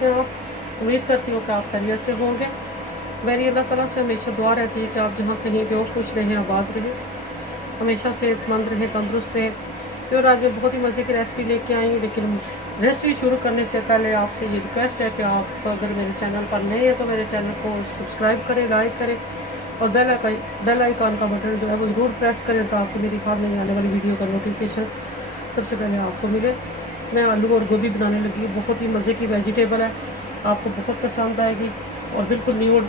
कैसे हैं आप। उम्मीद करती हूँ कि आप खैरियत से होंगे। मेरी अल्लाह ताला से हमेशा दुआ रहती है कि आप जहाँ कहीं भी हो खुश रहें, आबाद रहें, हमेशा सेहतमंद रहें, तंदुरुस्त रहें। तो आज मैं बहुत ही मज़े की रेसिपी लेके आई हूँ, लेकिन रेसिपी शुरू करने से पहले आपसे ये रिक्वेस्ट है कि आप अगर मेरे चैनल पर नए हैं तो मेरे चैनल को सब्सक्राइब करें, लाइक करें और बेल आइकॉन का बटन जो है वो ज़रूर प्रेस करें ताकि मेरी हाथ में आने वाली वीडियो का नोटिफिकेशन सबसे पहले आपको मिले। मैं आलू और गोभी बनाने लगी, बहुत ही मज़े की वेजिटेबल है, आपको बहुत पसंद आएगी और बिल्कुल न्यू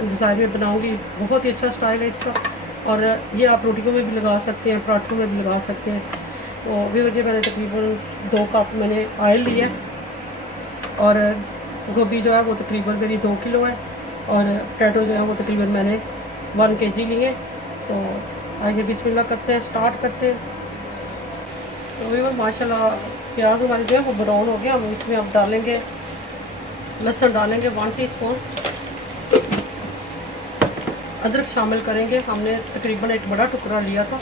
डिज़ाइन में बनाऊँगी। बहुत ही अच्छा स्टाइल है इसका और ये आप रोटियों में भी लगा सकते हैं, पराठों में भी लगा सकते हैं। तो अभी वजह मैंने तकरीबन 2 कप मैंने ऑयल लिया और गोभी जो है वो तकरीबन मेरी 2 किलो है और पोटैटो जो है वो तकरीबन मैंने 1 kg लिए। तो आइए बिस्मिल्लाह करते हैं, स्टार्ट करते हैं। तो अभी माशाल्लाह प्याज हमारे जो है वो ब्राउन हो गया। हम इसमें अब डालेंगे लहसुन, डालेंगे 1 टीस्पून, अदरक शामिल करेंगे। हमने तकरीबन एक बड़ा टुकड़ा लिया था।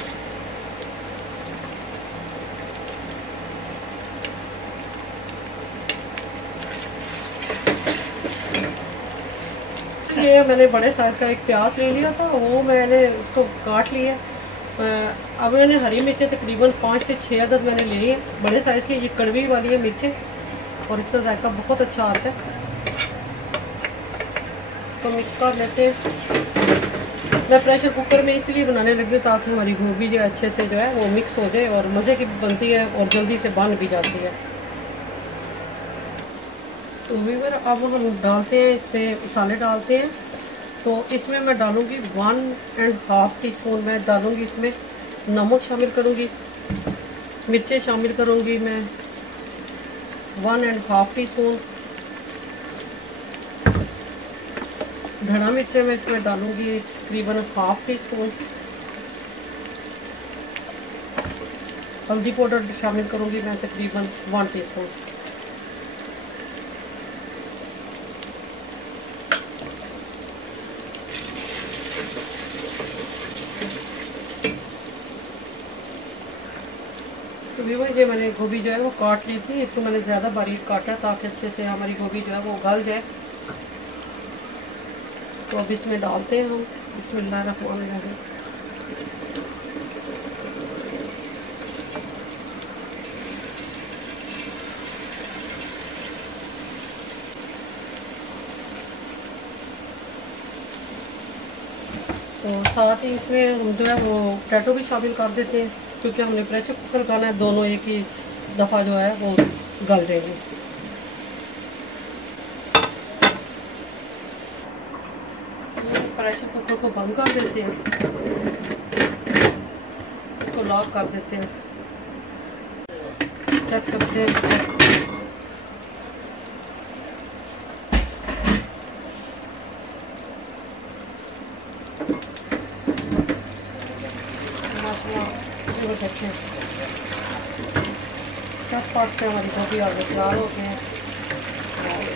ये मैंने बड़े साइज़ का एक प्याज ले लिया था, वो मैंने उसको काट लिया। अब मैंने हरी मिर्चें तकरीबन 5 से 6 अदद मैंने ले ली है, बड़े साइज़ की। ये कड़वी वाली है मिर्चें और इसका जायका बहुत अच्छा आता है। तो मिक्स कर लेते हैं। मैं प्रेशर कुकर में इसलिए बनाने लगी ताकि हमारी गोभी जो अच्छे से जो है वो मिक्स हो जाए और मज़े की बनती है और जल्दी से बन भी जाती है। तो व्यूअर अब हम डालते हैं, इसमें मसाले डालते हैं। तो इसमें मैं डालूँगी 1.5 टीस्पून मैं डालूँगी, इसमें नमक शामिल करूँगी, मिर्चें शामिल करूँगी मैं 1.5 टीस्पून, धना मिर्चें मैं इसमें डालूँगी तकरीबन 1/2 टीस्पून, हल्दी पाउडर शामिल करूँगी मैं तकरीबन 1 टीस्पून। तो भी ये मैंने गोभी जो है वो काट ली थी, इसको मैंने ज़्यादा बारीक काटा ताकि अच्छे से हमारी गोभी जो है वो गल जाए। तो अब इसमें डालते हैं हम बिस्मिल्लाहिर्रहमानिर्रहीम। तो साथ ही इसमें हम जो है वो पोटैटो भी शामिल कर देते हैं, क्योंकि हमने प्रेशर कुकर करना है, दोनों एक ही दफ़ा जो है वो गल जाएंगे। प्रेशर कुकर को बंद कर देते हैं, इसको लॉक कर देते हैं, चेक करते हैं। पार्ट से हमारी गोभी आगे तैयार हो गए हैं।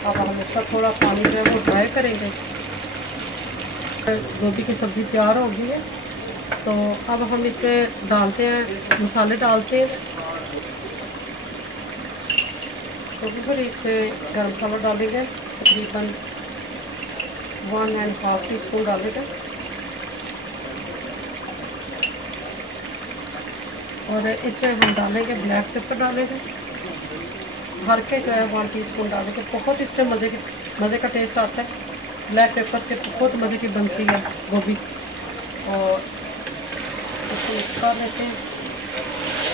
अब हम इसका थोड़ा पानी जो है वो ड्राई करेंगे। गोभी की सब्ज़ी तैयार हो गई है। तो अब हम इसमें डालते हैं, मसाले डालते हैं। तो फिर इसमें गर्म मसाला डालेंगे तकरीबन 1.5 टीस्पून डालेंगे और इसमें हम डालेंगे ब्लैक पेपर, डालेंगे भर के जो है 1 टीस्पून डालेंगे। बहुत इससे मज़े का टेस्ट आता है। ब्लैक पेपर से बहुत मज़े की बनती है गोभी। और इसको मिक्स कर लेते हैं।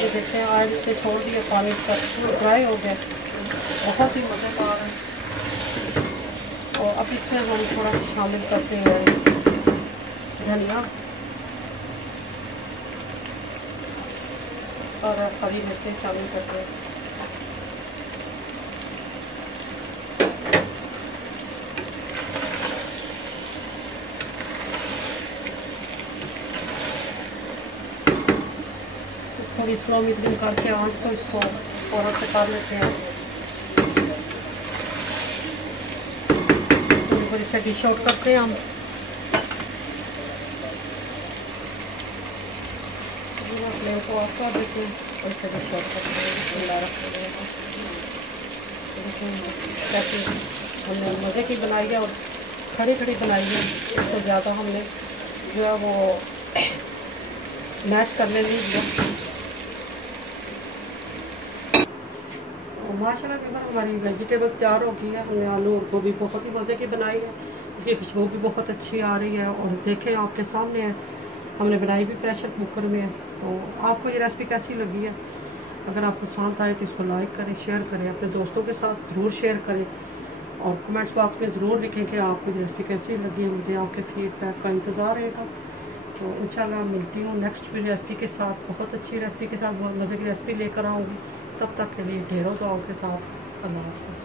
ये देखते हैं आज इसने छोड़ दिया पानी, इसका ड्राई हो गया, बहुत ही मज़ेदार है। और अब इसमें हम थोड़ा शामिल करते हैं धनिया और हरी मिर्चें शामिल करते हैं। थोड़ी स्लो मिक्सिंग करके आँच को इसको फ़ौरन से कर लेते हैं। थोड़ी थोड़ी से डिश आउट करते हैं हम। फ्लेम को ऑफ कर देते हैं और इसे डिश आउट करते हैं। हमने मज़े की बनाई है और खड़ी खड़ी बनाई है। इसको ज़्यादा हमने जो है वो मैश करने नहीं दिया। तो माशाल्लाह के बाद हमारी वेजिटेबल्स तैयार हो गई है। हमने आलू और गोभी बहुत ही मज़े की बनाई है। इसकी खुशबू भी बहुत अच्छी आ रही है और देखें आपके सामने है, हमने बनाई भी प्रेशर कुकर में है। तो आपको ये रेसिपी कैसी लगी है? अगर आपको पसंद आए तो इसको लाइक करें, शेयर करें, अपने दोस्तों के साथ ज़रूर शेयर करें और कमेंट्स बॉक्स में ज़रूर लिखें कि आपको ये रेसिपी कैसी लगी है। मुझे आपके फीडबैक का इंतज़ार रहेगा। तो इंशाल्लाह मिलती हूँ नेक्स्ट रेसिपी के साथ, बहुत अच्छी रेसिपी के साथ, बहुत मज़े की रेसिपी लेकर आऊँगी। तब तक के लिए ढेरों दुआओं के साथ अल्लाह हाफ़िज़।